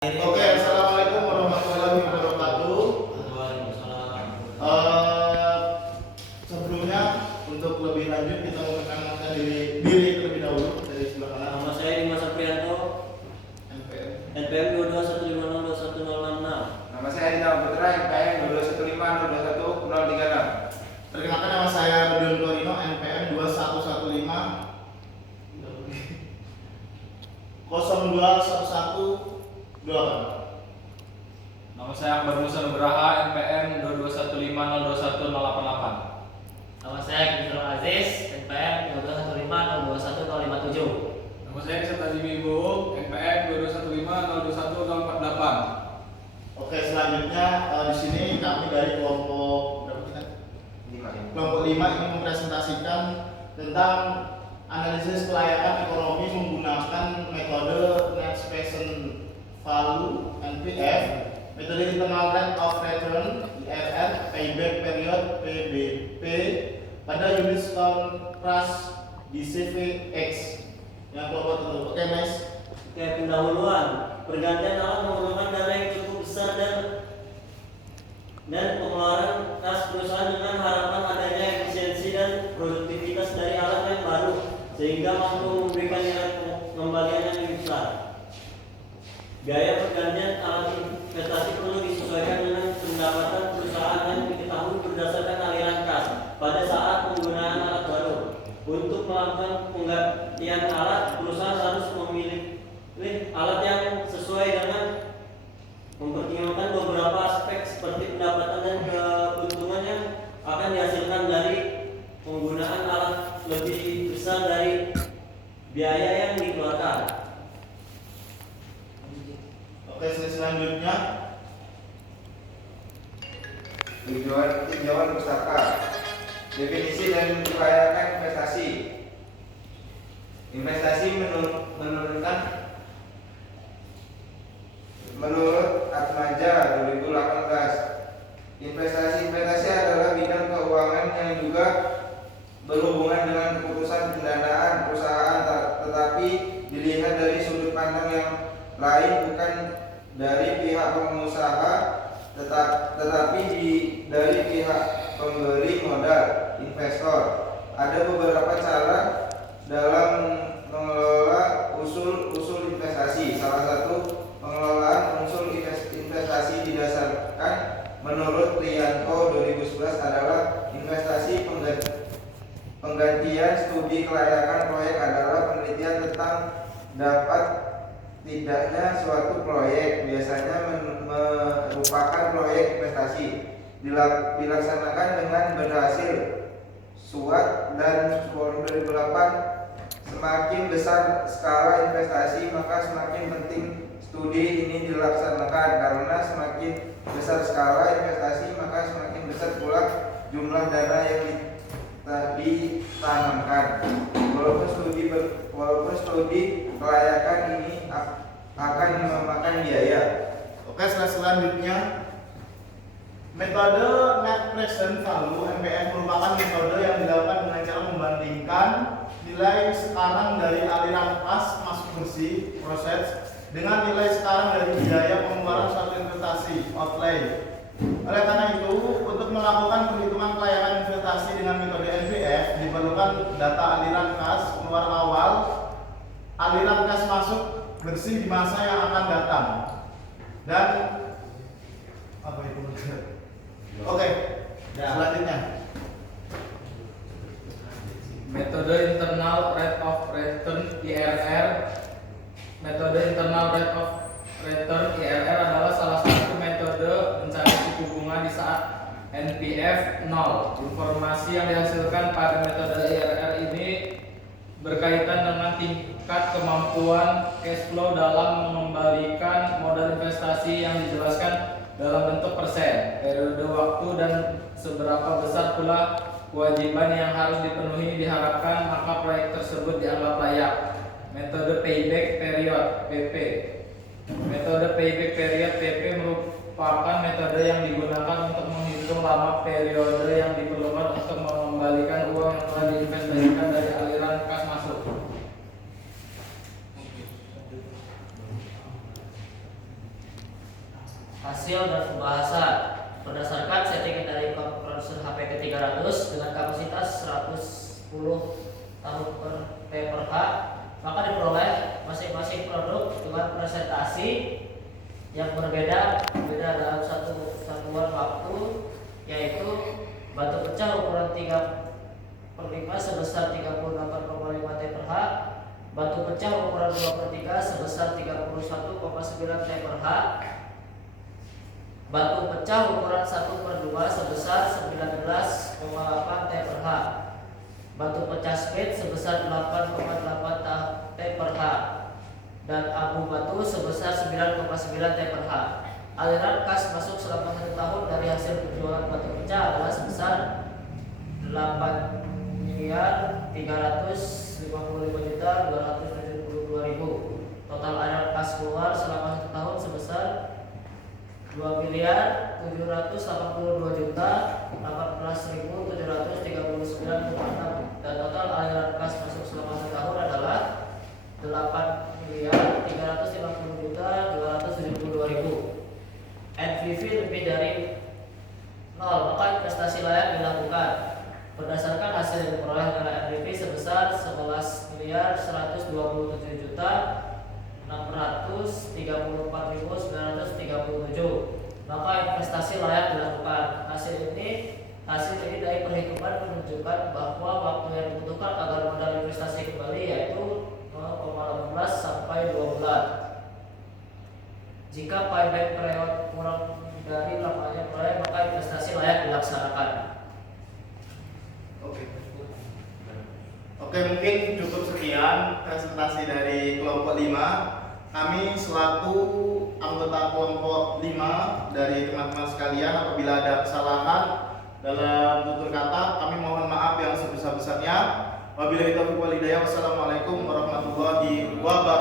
Oke, assalamualaikum warahmatullahi wabarakatuh. Sebelumnya untuk lebih lanjut kita memperkenalkan diri terlebih dahulu dari sebelah kanan. Nama saya Dimas Aprianto, NPM 2215021066. Nama saya Dina Putra, NPM 215021036. Perkenalkan, nama saya Rodion Torino, NPM 2115 021128. Nama saya Akbar Musa Nugraha, NPM 221502188. Nama saya Gibran Aziz, NPM 221502157. Nama saya Serta Wibowo, NPM 221502148. Oke, selanjutnya di sini kami dari kelompok berapa kita? Kelompok 5 ingin mempresentasikan tentang analisis kelayakan ekonomi menggunakan metode Net Present Value (NPV), metode Internal Rate of Return (IRR), Payback Period (PBP) pada unit kontras di CVX yang kelompok tertentu. Oke, Mas. Oke, pendahuluan. Pergantian alat memerlukan dana yang cukup besar dan pengeluaran kas perusahaan dengan harapan adanya efisiensi dan produktivitas dari alat yang baru sehingga mampu memberikan nilai pengembalian yang lebih besar. Biaya pergantian alat investasi perlu disesuaikan dengan pendapatan perusahaan yang diketahui berdasarkan aliran kas pada saat penggunaan alat baru. Untuk melakukan penggantian alat, perusahaan harus memilih alat yang sesuai dengan mempertimbangkan beberapa aspek seperti pendapatan dan keuntungan yang akan dihasilkan dari penggunaan alat lebih besar dari biaya yang dikeluarkan. Oke, selanjutnya Tinjauan pustaka. Definisi dan kelayakan investasi. Investasi menurut Atmaja 2018. Investasi adalah bidang keuangan yang juga berhubungan dengan keputusan pendanaan perusahaan, tetapi dilihat dari sudut pandang yang lain, bukan dari pihak pengusaha tetapi dari pihak pemberi modal, investor. Ada beberapa cara dalam mengelola usul investasi. Salah satu pengelolaan usul investasi didasarkan menurut Rianto 2011 adalah investasi penggantian. Studi kelayakan proyek adalah penelitian tentang dapat tidaknya suatu proyek, biasanya merupakan proyek investasi dilaksanakan dengan berhasil. SWOT dan 2008. Semakin besar skala investasi, maka semakin penting studi ini dilaksanakan, karena semakin besar skala investasi maka semakin besar pula jumlah dana yang ditanamkan. Walaupun studi kelayakan ini akan memakan biaya. Oke, selanjutnya metode Net Present Value (NPV) merupakan metode yang dilakukan dengan cara membandingkan nilai sekarang dari aliran kas masuk bersih proses dengan nilai sekarang dari biaya pengeluaran suatu investasi outlay. Oleh karena itu, untuk melakukan perhitungan kelayakan investasi dengan metode NPV diperlukan data aliran kas keluar awal, aliran kas masuk bersih di masa yang akan datang, dan apa itu? Oke, selanjutnya Metode Internal Rate of Return (IRR). Metode Internal Rate of Return (IRR) adalah salah satu metode mencari suku bunga di saat NPV 0. Informasi yang dihasilkan pada metode IRR ini berkaitan dengan tingkat kemampuan cash flow dalam mengembalikan modal investasi yang dijelaskan dalam bentuk persen, periode waktu, dan seberapa besar pula kewajiban yang harus dipenuhi diharapkan maka proyek tersebut dianggap layak. Metode Payback Period (PP). Metode Payback Period (PP) merupakan metode yang digunakan untuk menghitung lama periode yang diperlukan untuk mengembalikan uang yang telah diinvestasikan dari aliran kas masuk. Hasil dan pembahasan berdasarkan settingan dari kompresor HP ke-300 dengan kapasitas 110 tahun per T/H, maka diperoleh masing-masing produk dengan presentasi yang berbeda dalam satu satuan waktu, yaitu batu pecah ukuran 3/5 sebesar 38,5 T/H, batu pecah ukuran 2/3 sebesar 31,9 T/H, batu pecah ukuran 1/2 sebesar 19,8 T/H, batu pecah split sebesar 8,8 T/H, dan abu batu sebesar 9,9 T/H. Aliran kas masuk selama 1 tahun dari hasil penjualan batu pecah adalah sebesar 8.355.272.000. Total aliran kas keluar selama 1 tahun sebesar 2.017.18.739,6, dan total aliran kas masuk selama 1 tahun adalah 8.350.272.000. NPV lebih dari 0, maka investasi layak dilakukan. Berdasarkan hasil yang diperoleh adalah NPV sebesar 11.634.937, maka investasi layak dilakukan. Hasil ini dari perhitungan menunjukkan bahwa waktu yang dibutuhkan agar modal investasi kembali yaitu 0,18 sampai 2 bulan. Jika payback period kurang dari lamanya proyek, maka investasi layak dilaksanakan. Oke, mungkin cukup sekian presentasi dari kelompok 5. Kami selaku anggota kelompok 5 dari teman-teman sekalian, apabila ada kesalahan dalam tutur kata, kami mohon maaf yang sebesar-besarnya. Wabillahi taufiq wal hidayah. Wassalamualaikum warahmatullahi wabarakatuh.